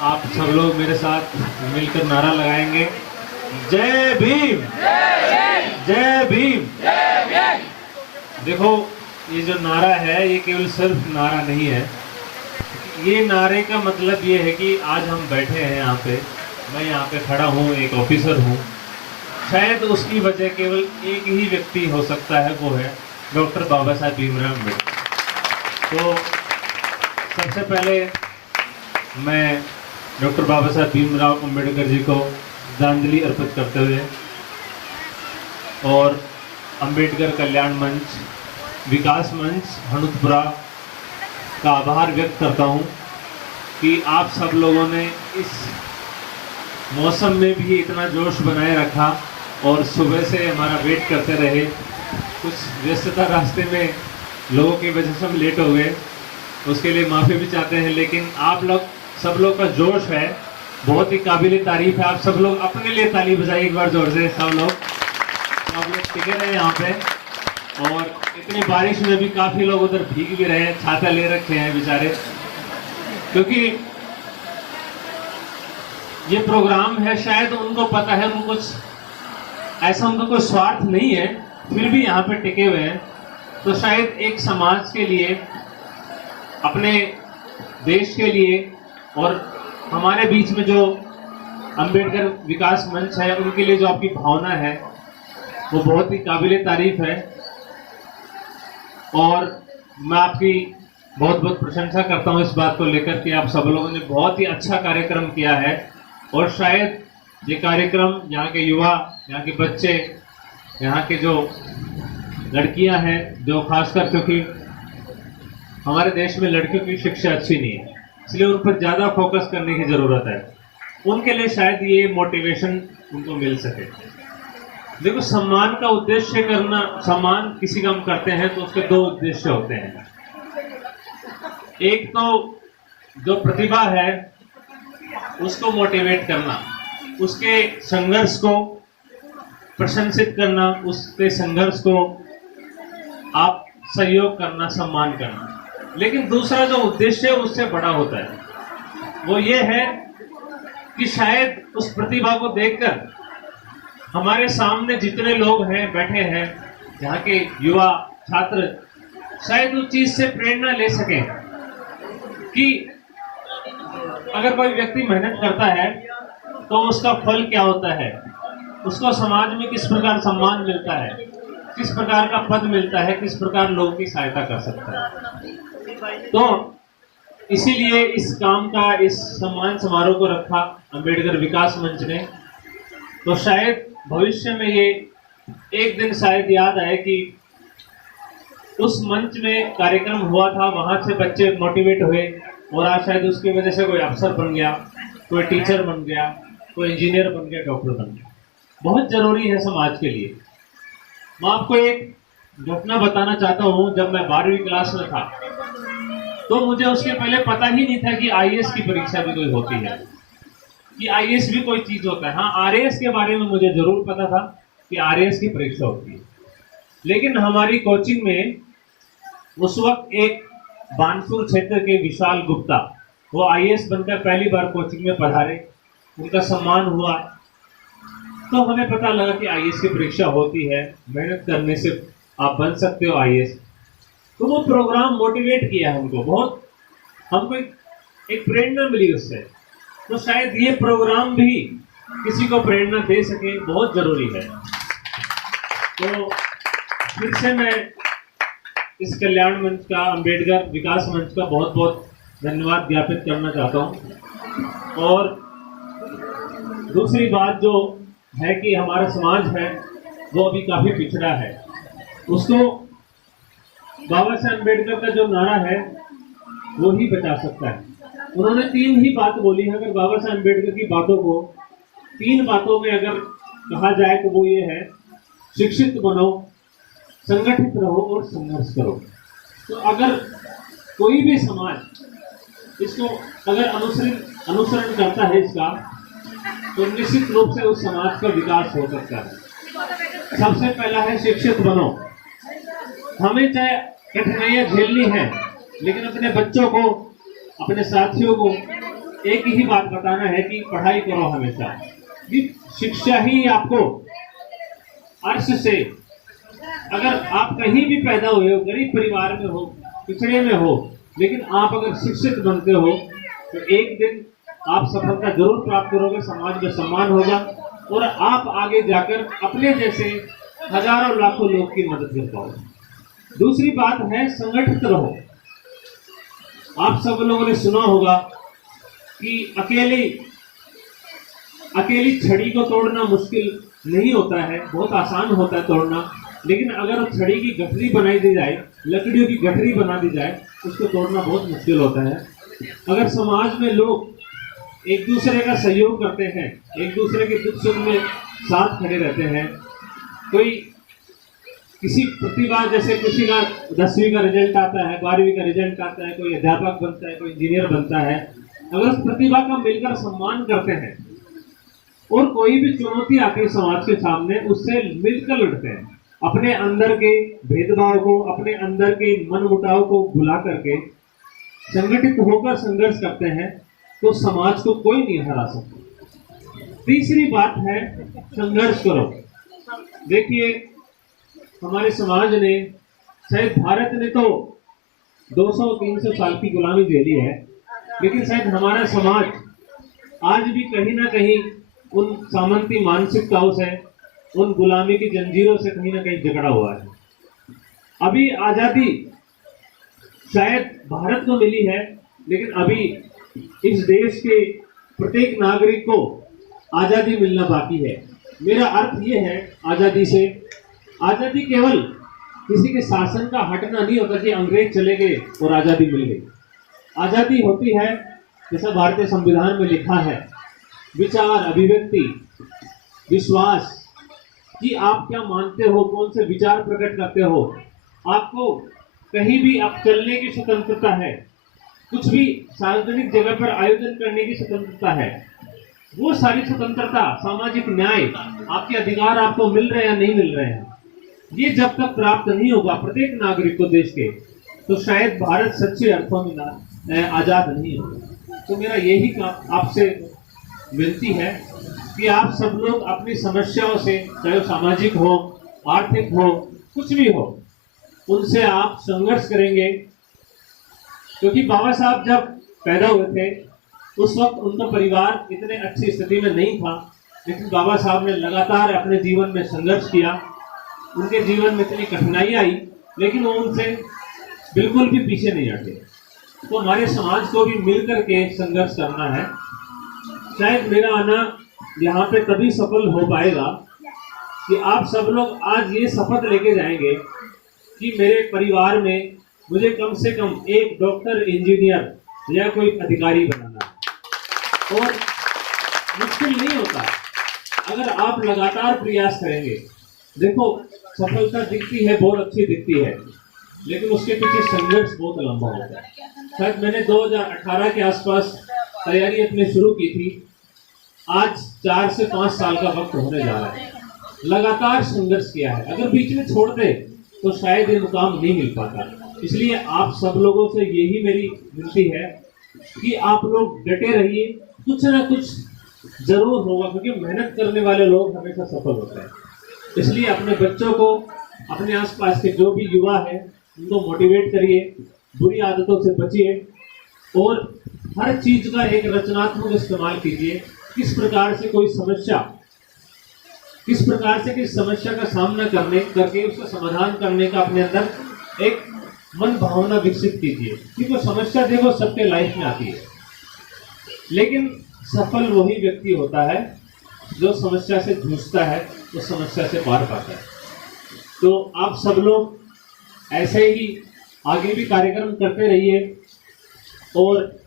आप सब लोग मेरे साथ मिलकर नारा लगाएंगे, जय भीम, जय भीम। देखो, ये जो नारा है ये केवल सिर्फ नारा नहीं है। ये नारे का मतलब ये है कि आज हम बैठे हैं यहाँ पे, मैं यहाँ पे खड़ा हूँ, एक ऑफिसर हूँ। शायद उसकी वजह केवल एक ही व्यक्ति हो सकता है, वो है डॉक्टर बाबा साहब भीमराव अम्बेडकर। तो सबसे पहले मैं डॉक्टर बाबा साहब भीमराव अम्बेडकर जी को श्रद्धांजलि अर्पित करते हुए और अम्बेडकर कल्याण मंच, विकास मंच हनुतपुरा का आभार व्यक्त करता हूं कि आप सब लोगों ने इस मौसम में भी इतना जोश बनाए रखा और सुबह से हमारा वेट करते रहे। कुछ व्यस्तता रास्ते में लोगों की वजह से हम लेट हो गए, उसके लिए माफ़ी भी चाहते हैं। लेकिन आप लोग सब लोग का जोश है, बहुत ही काबिल तारीफ है। आप सब लोग अपने लिए ताली बजाइए एक बार जोर से। सब लोग टिके रहे यहाँ पे, और इतनी बारिश में भी काफ़ी लोग उधर भीग भी रहे हैं, छाता ले रखे हैं बेचारे, क्योंकि ये प्रोग्राम है। शायद उनको पता है, उनको कुछ ऐसा उनका कोई स्वार्थ नहीं है, फिर भी यहाँ पे टिके हुए हैं। तो शायद एक समाज के लिए, अपने देश के लिए, और हमारे बीच में जो अंबेडकर विकास मंच है उनके लिए जो आपकी भावना है वो बहुत ही काबिल तारीफ है। और मैं आपकी बहुत बहुत प्रशंसा करता हूँ इस बात को लेकर कि आप सब लोगों ने बहुत ही अच्छा कार्यक्रम किया है। और शायद ये कार्यक्रम यहाँ के युवा, यहाँ के बच्चे, यहाँ के जो लड़कियाँ हैं, जो खासकर क्योंकि हमारे देश में लड़कियों की शिक्षा अच्छी नहीं है, इसलिए उन पर ज़्यादा फोकस करने की ज़रूरत है। उनके लिए शायद ये मोटिवेशन उनको मिल सके। देखो, सम्मान का उद्देश्य करना, सम्मान किसी का हम करते हैं तो उसके दो उद्देश्य होते हैं। एक तो जो प्रतिभा है उसको मोटिवेट करना, उसके संघर्ष को प्रशंसित करना, उसके संघर्ष को आप सहयोग करना, सम्मान करना। लेकिन दूसरा जो उद्देश्य है उससे बड़ा होता है, वो ये है कि शायद उस प्रतिभा को देखकर हमारे सामने जितने लोग हैं, बैठे हैं, यहाँ के युवा छात्र, शायद उस चीज से प्रेरणा ले सकें कि अगर कोई व्यक्ति मेहनत करता है तो उसका फल क्या होता है, उसको समाज में किस प्रकार सम्मान मिलता है, किस प्रकार का पद मिलता है, किस प्रकार लोगों की सहायता कर सकता है। तो इसीलिए इस काम का, इस सम्मान समारोह को रखा अंबेडकर विकास मंच ने। तो शायद भविष्य में ये एक दिन शायद याद आए कि उस मंच में कार्यक्रम हुआ था, वहां से बच्चे मोटिवेट हुए और आज शायद उसकी वजह से कोई अफसर बन गया, कोई टीचर बन गया, कोई इंजीनियर बन गया, डॉक्टर बन गया। बहुत जरूरी है समाज के लिए। मैं आपको एक घटना बताना चाहता हूँ। जब मैं 12वीं क्लास में था तो मुझे उसके पहले पता ही नहीं था कि आईएएस की परीक्षा भी कोई होती है, कि आईएएस भी कोई चीज होता है। हाँ, आरएएस के बारे में मुझे जरूर पता था कि आरएएस की परीक्षा होती है। लेकिन हमारी कोचिंग में उस वक्त एक बानसूर क्षेत्र के विशाल गुप्ता, वो आईएएस बनकर पहली बार कोचिंग में पधारे, उनका सम्मान हुआ। तो हमें पता लगा कि आईएएस की परीक्षा होती है, मेहनत करने से आप बन सकते हो आईएएस। तो वो प्रोग्राम मोटिवेट किया हमको, बहुत हमको एक प्रेरणा मिली उससे। तो शायद ये प्रोग्राम भी किसी को प्रेरणा दे सके, बहुत जरूरी है। तो फिर से मैं इस कल्याण मंच का, अंबेडकर विकास मंच का बहुत बहुत धन्यवाद ज्ञापित करना चाहता हूँ। और दूसरी बात जो है कि हमारा समाज है वो अभी काफ़ी पिछड़ा है, उसको बाबा साहब अम्बेडकर का जो नारा है वो ही बचा सकता है। उन्होंने 3 ही बात बोली है। अगर बाबा साहब अम्बेडकर की बातों को 3 बातों में अगर कहा जाए तो वो ये है, शिक्षित बनो, संगठित रहो और संघर्ष करो। तो अगर कोई भी समाज इसको अगर अनुसरण करता है इसका, तो निश्चित रूप से उस समाज का विकास हो सकता है। सबसे पहला है शिक्षित बनो। हमें चाहे कठिनाइयां झेलनी है, लेकिन अपने बच्चों को, अपने साथियों को एक ही बात बताना है कि पढ़ाई करो हमेशा। ये शिक्षा ही आपको अर्श से, अगर आप कहीं भी पैदा हुए हो, गरीब परिवार में हो, पिछड़े में हो, लेकिन आप अगर शिक्षित बनते हो तो एक दिन आप सफलता जरूर प्राप्त करोगे, समाज में सम्मान होगा और आप आगे जाकर अपने जैसे हजारों लाखों लोग की मदद कर पाओगे। दूसरी बात है संगठित रहो। आप सब लोगों ने सुना होगा कि अकेली छड़ी को तोड़ना मुश्किल नहीं होता है, बहुत आसान होता है तोड़ना, लेकिन अगर छड़ी की गठरी बनाई दी जाए, लकड़ियों की गठरी बना दी जाए, उसको तोड़ना बहुत मुश्किल होता है। अगर समाज में लोग एक दूसरे का सहयोग करते हैं, एक दूसरे के दुख सुख में साथ खड़े रहते हैं, कोई किसी प्रतिभा, जैसे किसी का 10वीं का रिजल्ट आता है, 12वीं का रिजल्ट आता है, कोई अध्यापक बनता है, कोई इंजीनियर बनता है, अगर उस प्रतिभा का मिलकर सम्मान करते हैं और कोई भी चुनौती आती है समाज के सामने, उससे मिलकर लड़ते हैं, अपने अंदर के भेदभाव को, अपने अंदर के मनमुटाव को भुला करके संगठित होकर संघर्ष करते हैं, तो समाज को कोई नहीं हरा सकता। तीसरी बात है संघर्ष करो। देखिए, हमारे समाज ने, शायद भारत ने तो 200-300 साल की गुलामी झेली है, लेकिन शायद हमारा समाज आज भी कहीं ना कहीं उन सामंती मानसिकताओं से, उन गुलामी की जंजीरों से कहीं ना कहीं जकड़ा हुआ है। अभी आजादी शायद भारत को मिली है, लेकिन अभी इस देश के प्रत्येक नागरिक को आजादी मिलना बाकी है। मेरा अर्थ ये है आजादी से, आजादी केवल किसी के शासन का हटना नहीं होता कि अंग्रेज चले गए और आजादी मिल गई। आजादी होती है, जैसा भारतीय संविधान में लिखा है, विचार, अभिव्यक्ति, विश्वास, कि आप क्या मानते हो, कौन से विचार प्रकट करते हो, आपको कहीं भी आप चलने की स्वतंत्रता है, कुछ भी सार्वजनिक जगह पर आयोजन करने की स्वतंत्रता है। वो सारी स्वतंत्रता, सामाजिक न्याय, आपके अधिकार आपको मिल रहे हैं या नहीं मिल रहे हैं, ये जब तक प्राप्त नहीं होगा प्रत्येक नागरिक को देश के, तो शायद भारत सच्चे अर्थों में आजाद नहीं होगा। तो मेरा यही आपसे विनती है कि आप सब लोग अपनी समस्याओं से, चाहे सामाजिक हो, आर्थिक हो, कुछ भी हो, उनसे आप संघर्ष करेंगे। क्योंकि बाबा साहब जब पैदा हुए थे उस वक्त उनका परिवार इतने अच्छी स्थिति में नहीं था, लेकिन बाबा साहब ने लगातार अपने जीवन में संघर्ष किया। उनके जीवन में इतनी कठिनाई आई, लेकिन वो उनसे बिल्कुल भी पीछे नहीं हटे। तो हमारे समाज को भी मिलकर के संघर्ष करना है। शायद मेरा आना यहाँ पे तभी सफल हो पाएगा कि आप सब लोग आज ये शपथ लेके जाएंगे कि मेरे परिवार में मुझे कम से कम एक डॉक्टर, इंजीनियर या कोई अधिकारी बनाना है। और मुश्किल नहीं होता अगर आप लगातार प्रयास करेंगे। देखो, सफलता दिखती है, बहुत अच्छी दिखती है, लेकिन उसके पीछे संघर्ष बहुत लंबा होता है। शायद मैंने 2018 के आसपास तैयारी अपनी शुरू की थी, आज 4 से 5 साल का वक्त होने जा रहा है। लगातार संघर्ष किया है, अगर बीच में छोड़ दे तो शायद ये मुकाम नहीं मिल पाता। इसलिए आप सब लोगों से यही मेरी विनती है कि आप लोग डटे रहिए, कुछ ना कुछ जरूर होगा, क्योंकि मेहनत करने वाले लोग हमेशा सफल होते हैं। इसलिए अपने बच्चों को, अपने आसपास के जो भी युवा है, उनको मोटिवेट करिए, बुरी आदतों से बचिए और हर चीज का एक रचनात्मक इस्तेमाल कीजिए। किस प्रकार से किस समस्या का सामना करके उसका समाधान करने का अपने अंदर एक मन भावना विकसित कीजिए। क्योंकि वो समस्या देखो सबके लाइफ में आती है, लेकिन सफल वही व्यक्ति होता है जो समस्या से जूझता है, उस समस्या से पार पाता है। तो आप सब लोग ऐसे ही आगे भी कार्यक्रम करते रहिए और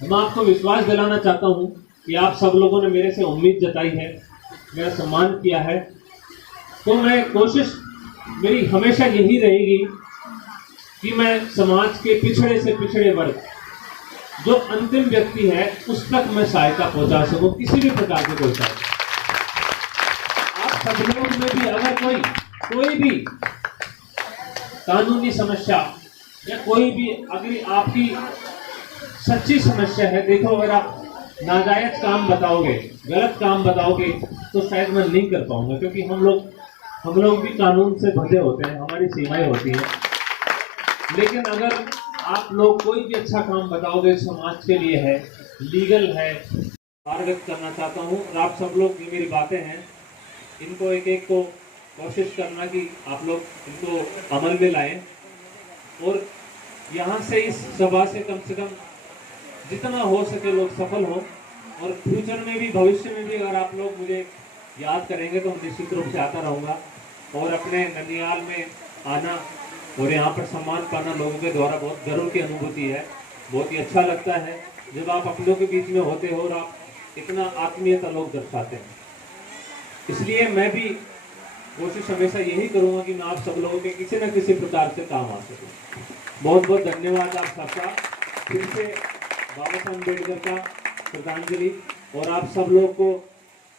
मैं आपको विश्वास दिलाना चाहता हूँ कि आप सब लोगों ने मेरे से उम्मीद जताई है, मेरा सम्मान किया है, तो मैं कोशिश मेरी हमेशा यही रहेगी कि मैं समाज के पिछड़े से पिछड़े वर्ग, जो अंतिम व्यक्ति है, उस तक मैं सहायता पहुंचा सकूं, किसी भी प्रकार की कोई सहायता। आप सब लोग में भी अगर कोई भी कानूनी समस्या या कोई भी अगर आपकी सच्ची समस्या है। देखो, अगर आप नाजायज काम बताओगे, गलत काम बताओगे, तो शायद मैं नहीं कर पाऊंगा, क्योंकि हम लोग भी कानून से बंधे होते हैं, हमारी सीमाएं होती हैं। लेकिन अगर आप लोग कोई भी अच्छा काम बताओगे, समाज के लिए है, लीगल है, स्वागत करना चाहता हूँ। और आप सब लोग, ये मेरी बातें हैं, इनको एक एक को कोशिश करना कि आप लोग इनको अमल में लाएं, और यहाँ से, इस सभा से कम जितना हो सके लोग सफल हो। और फ्यूचर में भी, भविष्य में भी अगर आप लोग मुझे याद करेंगे तो निश्चित रूप से आता रहूँगा। और अपने ननिहाल में आना और यहाँ पर सम्मान पाना लोगों के द्वारा बहुत गर्व की अनुभूति है। बहुत ही अच्छा लगता है जब आप अपनों के बीच में होते हो और आप इतना आत्मीयता लोग दर्शाते हैं। इसलिए मैं भी कोशिश हमेशा यही करूँगा कि मैं आप सब लोगों के किसी न किसी प्रकार से काम आ सकूँ। बहुत बहुत धन्यवाद आप सबका। फिर से बाबा साहब अम्बेडकर का श्रद्धांजलि, और आप सब लोग को,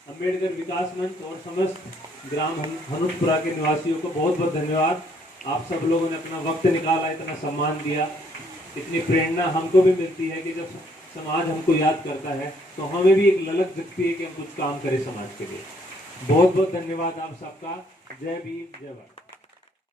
अम्बेडकर विकास मंच और समस्त ग्राम हनुषपुरा के निवासियों को बहुत बहुत धन्यवाद। आप सब लोगों ने अपना वक्त निकाला, इतना सम्मान दिया। इतनी प्रेरणा हमको भी मिलती है कि जब समाज हमको याद करता है तो हमें भी एक ललक दिखती है कि हम कुछ काम करें समाज के लिए। बहुत बहुत धन्यवाद आप सबका। जय भीम, जय भारत।